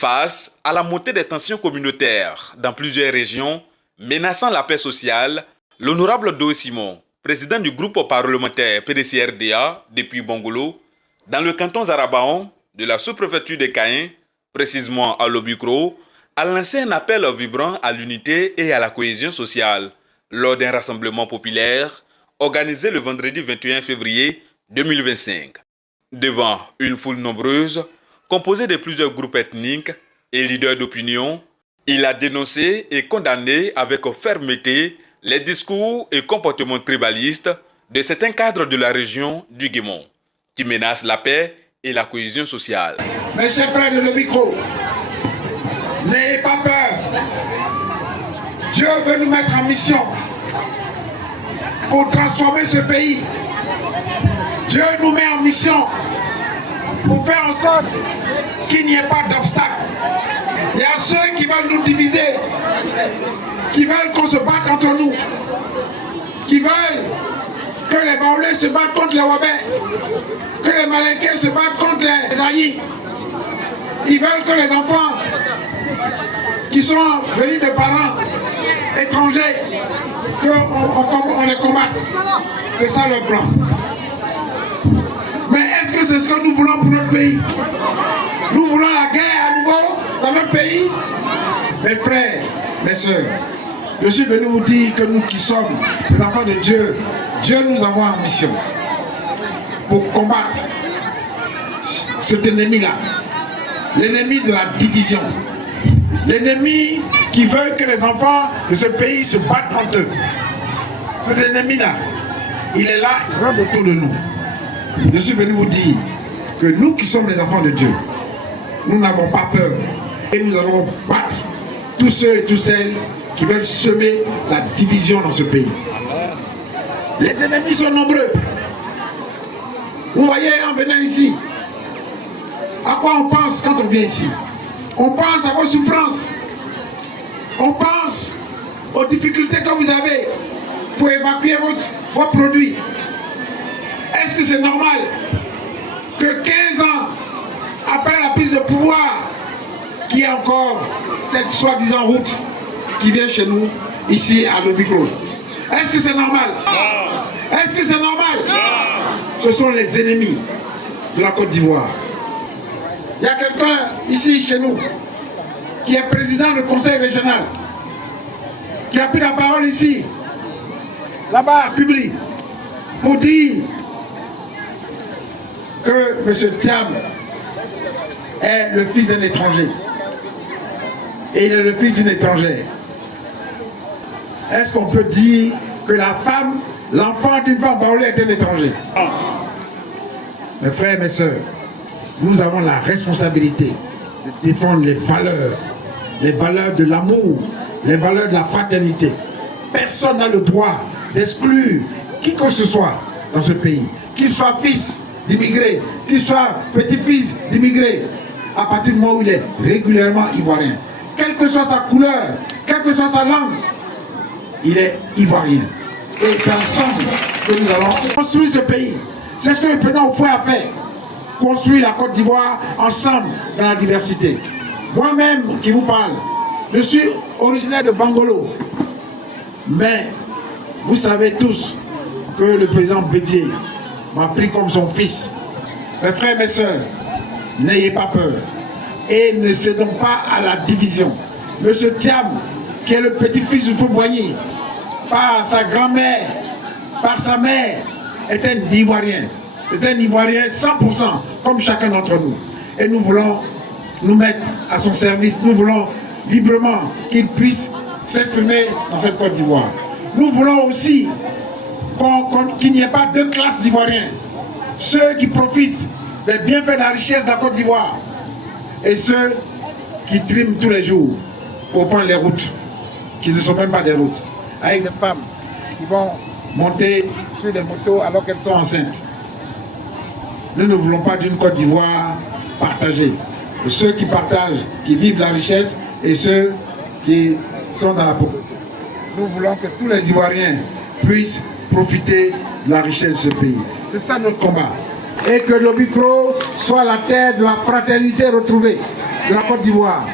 Face à la montée des tensions communautaires dans plusieurs régions menaçant la paix sociale, l'honorable Do Simon, président du groupe parlementaire PDCRDA depuis Bongolo, dans le canton Zarabaon de la sous-préfecture de Caen, précisément à Lobicro, a lancé un appel vibrant à l'unité et à la cohésion sociale lors d'un rassemblement populaire organisé le vendredi 21 février 2025. Devant une foule nombreuse, composée de plusieurs groupes ethniques et leaders d'opinion, il a dénoncé et condamné avec fermeté les discours et comportements tribalistes de certains cadres de la région du Guémon, qui menacent la paix et la cohésion sociale. Mes chers frères de Lobicro, n'ayez pas peur. Dieu veut nous mettre en mission pour transformer ce pays. Dieu nous met en mission pour faire en sorte qu'il n'y ait pas d'obstacle. Il y a ceux qui veulent nous diviser, qui veulent qu'on se batte entre nous, qui veulent que les Baoulés se battent contre les Wabais, que les Malinqués se battent contre les Aïs. Ils veulent que les enfants qui sont venus de parents étrangers, qu'on les combatte. C'est ça le plan. Mais est-ce que c'est ce que nous voulons pour notre pays? Nous voulons la guerre à nouveau dans notre pays? Mes frères, mes soeurs, je suis venu vous dire que nous qui sommes les enfants de Dieu, Dieu nous envoie en mission pour combattre cet ennemi-là, l'ennemi de la division, l'ennemi qui veut que les enfants de ce pays se battent entre eux. Cet ennemi-là, il est là, il rentre autour de nous. Je suis venu vous dire que nous qui sommes les enfants de Dieu, nous n'avons pas peur et nous allons battre tous ceux et toutes celles qui veulent semer la division dans ce pays. Les ennemis sont nombreux. Vous voyez, en venant ici, à quoi on pense quand on vient ici? On pense à vos souffrances. On pense aux difficultés que vous avez pour évacuer vos produits. Est-ce que c'est normal que 15 ans après la prise de pouvoir, qu'il y ait encore cette soi-disant route qui vient chez nous, ici à Lobicro? Est-ce que c'est normal? Non. Est-ce que c'est normal? Non. Ce sont les ennemis de la Côte d'Ivoire. Il y a quelqu'un ici chez nous qui est président du conseil régional, qui a pris la parole ici, là-bas à Kubli, pour dire que M. Thiam est le fils d'un étranger. Et il est le fils d'une étrangère. Est-ce qu'on peut dire que la femme, l'enfant d'une femme baoulée est un étranger? Mes frères, mes sœurs, nous avons la responsabilité de défendre les valeurs de l'amour, les valeurs de la fraternité. Personne n'a le droit d'exclure qui que ce soit dans ce pays, qu'il soit fils d'immigrés, qu'il soit petit-fils d'immigrés, à partir du moment où il est régulièrement ivoirien. Quelle que soit sa couleur, quelle que soit sa langue, il est ivoirien. Et c'est ensemble que nous allons construire ce pays. C'est ce que le président Oufoué a fait. Construire la Côte d'Ivoire ensemble dans la diversité. Moi-même qui vous parle, je suis originaire de Bangolo. Mais vous savez tous que le président Bédié m'a pris comme son fils. Mes frères, mes sœurs, n'ayez pas peur. Et ne cédons pas à la division. Monsieur Thiam, qui est le petit-fils du Fou-Boigny, par sa grand-mère, par sa mère, est un Ivoirien. C'est un Ivoirien 100%, comme chacun d'entre nous. Et nous voulons nous mettre à son service. Nous voulons librement qu'il puisse s'exprimer dans cette Côte d'Ivoire. Nous voulons aussi qu'il n'y ait pas deux classes d'Ivoiriens. Ceux qui profitent des bienfaits de la richesse de la Côte d'Ivoire et ceux qui triment tous les jours pour prendre les routes, qui ne sont même pas des routes, avec des femmes qui vont monter sur des motos alors qu'elles sont enceintes. Nous ne voulons pas d'une Côte d'Ivoire partagée. Ceux qui partagent, qui vivent la richesse et ceux qui sont dans la pauvreté. Nous voulons que tous les Ivoiriens puissent profiter de la richesse de ce pays. C'est ça notre combat. et que l'Obicro soit la terre de la fraternité retrouvée de la Côte d'Ivoire.